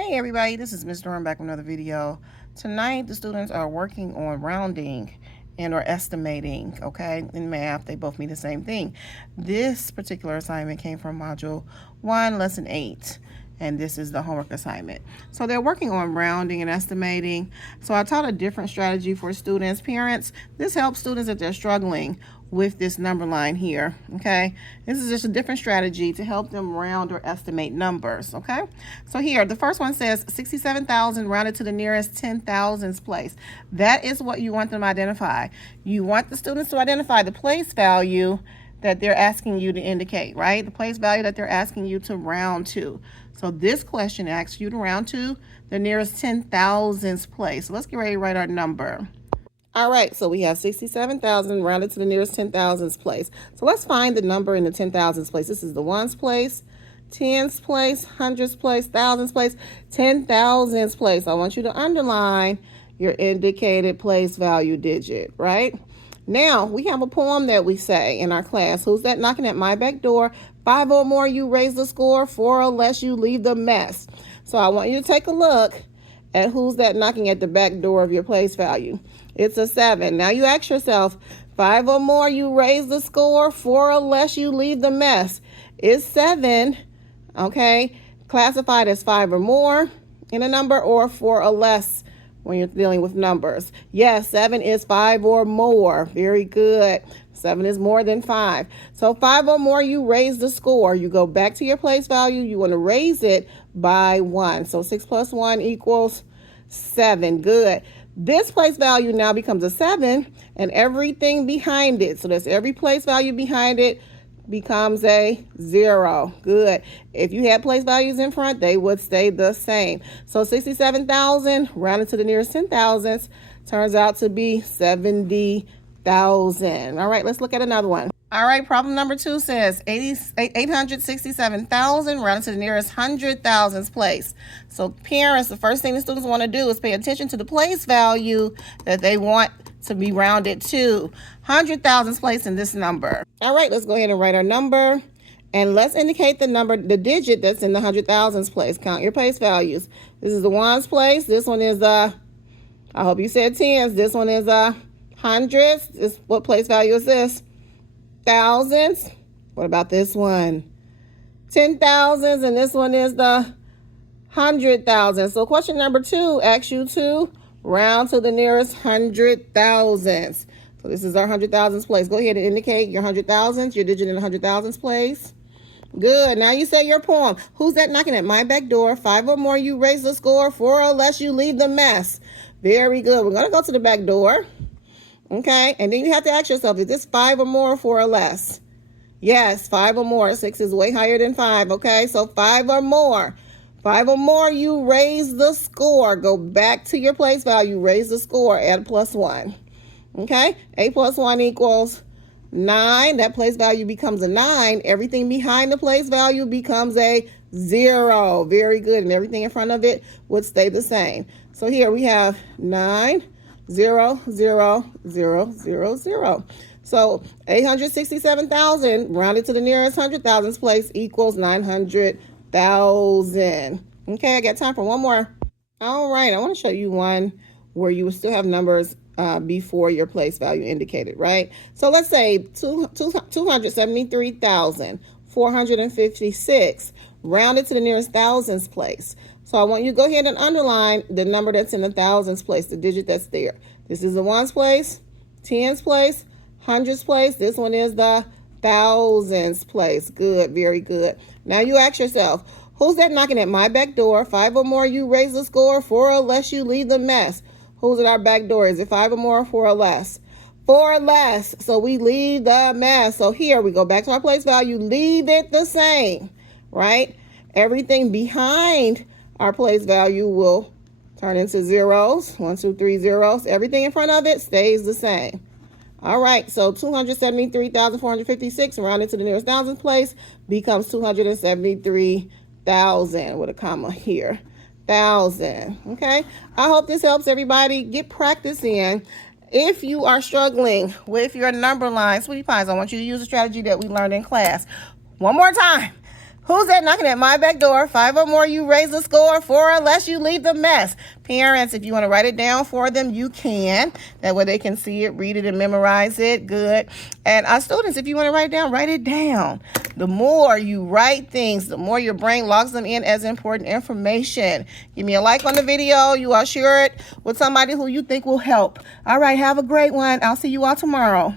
Hey everybody, this is Ms. Durham back with another video. Tonight the students are working on rounding and or estimating, okay? In math, they both mean the same thing. This particular assignment came from Module 1, Lesson 8. And this is the homework assignment. So they're working on rounding and estimating. So I taught a different strategy for students. Parents, this helps students if they're struggling with this number line here, okay? This is just a different strategy to help them round or estimate numbers, okay? So here, the first one says 67,000 rounded to the nearest 10,000s place. That is what you want them to identify. You want the students to identify the place value that they're asking you to indicate, right? The place value that they're asking you to round to. So this question asks you to round to the nearest 10,000s place. So let's get ready to write our number. All right, so we have 67,000 rounded to the nearest 10,000s place. So let's find the number in the 10,000s place. This is the ones place, tens place, hundreds place, thousands place, 10,000s place. I want you to underline your indicated place value digit, right? Now, we have a poem that we say in our class. Who's that knocking at my back door? 5 or more, you raise the score. 4 or less, you leave the mess. So I want you to take a look at who's that knocking at the back door of your place value. It's a 7. Now you ask yourself, 5 or more, you raise the score. 4 or less, you leave the mess. Is 7, okay, classified as 5 or more in a number, or 4 or less when you're dealing with numbers? Yes, 7 is 5 or more. Very good. 7 is more than 5. So 5 or more, you raise the score. You go back to your place value. You want to raise it by 1. So 6 plus 1 equals 7. Good. This place value now becomes a 7, and everything behind it, so that's every place value behind it, becomes a 0. Good. If you had place values in front, they would stay the same. So 67,000 rounded to the nearest 10,000s turns out to be 70,000. All right, let's look at another one. All right, problem number 2 says 867,000 rounded to the nearest 100,000s place. So parents, the first thing the students want to do is pay attention to the place value that they want to be rounded to. 100,000s place in this number. All right, let's go ahead and write our number. And let's indicate the number, the digit that's in the 100,000s place. Count your place values. This is the ones place. This one is I hope you said tens. This one is hundreds. What place value is this? Thousands. What about this one? 10,000s, and this one is the 100,000. So question number 2 asks you to round to the nearest 100,000s. So this is our 100,000s place. Go ahead and indicate your 100,000s, your digit in the 100,000s place. Good. Now you say your poem. Who's that knocking at my back door? 5 or more, you raise the score. 4 or less, you leave the mess. Very good. We're going to go to the back door. Okay, and then you have to ask yourself, is this 5 or more, 4 or less? Yes, 5 or more. 6 is way higher than 5, okay? So 5 or more. 5 or more, you raise the score. Go back to your place value, raise the score, add plus 1. Okay, 8 plus 1 equals 9. That place value becomes a 9. Everything behind the place value becomes a 0. Very good, and everything in front of it would stay the same. So here we have 9. 0, 0, 0, 0, 0. So 867,000 rounded to the nearest 100,000s place equals 900,000. Okay, I got time for one more. All right, I want to show you one where you will still have numbers before your place value indicated, right? So let's say 273,456 rounded to the nearest thousands place. So I want you to go ahead and underline the number that's in the thousands place, the digit that's there. This is the ones place, tens place, hundreds place. This one is the thousands place. Good, very good. Now you ask yourself, who's that knocking at my back door? 5 or more, you raise the score. 4 or less, you leave the mess. Who's at our back door? Is it 5 or more, 4 or less? 4 or less, so we leave the mess. So here we go back to our place value, leave it the same, right? Everything behind our place value will turn into zeros. 1, 2, 3 zeros. Everything in front of it stays the same. All right, so 273,456 rounded to the nearest thousandth place becomes 273,000 with a comma here. 1,000. Okay, I hope this helps everybody. Get practice in. If you are struggling with your number line, sweetie pies, I want you to use the strategy that we learned in class. One more time. Who's that knocking at my back door? 5 or more, you raise the score. 4 or less, you leave the mess. Parents, if you want to write it down for them, you can. That way they can see it, read it, and memorize it. Good. And students, if you want to write it down, write it down. The more you write things, the more your brain logs them in as important information. Give me a like on the video. You all share it with somebody who you think will help. All right, have a great one. I'll see you all tomorrow.